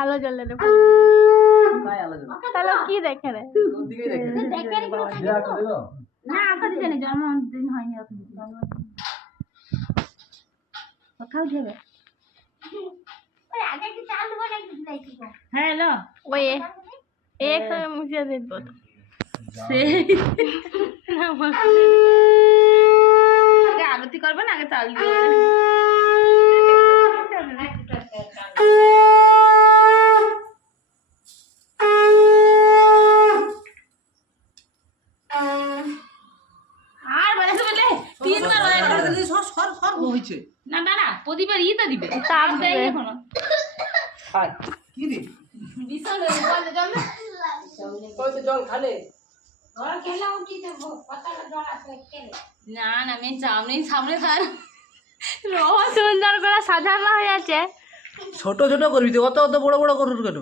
আলো জ্বলে রে काय आलं जरा তাহলে কি দেখে রে তোর দিকেই দেখে না আঁকা দিতে নেই জন্মদিন হয়নি আপনি কোথাও যাবে আগে কি চাল দেবো নাকি দিলাইছি হ্যাঁ হ্যালো ওই এক মুছে দে তো আগে আরতি করবে না আগে চাল দিবে আর বলে বলে তিনবার বলে সর সর সর হইছে না না না প্রতিবার ইটা দিবে তাপ দেবে এখনো খাই কি দি বিশাল জল জল কই তো জল খালে জল খেলা উঠি দেব পাতাটা জল আছে খেলে না না আমি সামনে খান সুন্দর করে সাজানো হয়ে আছে ছোট ছোট করবি তো অত অত বড় বড় করুর কেন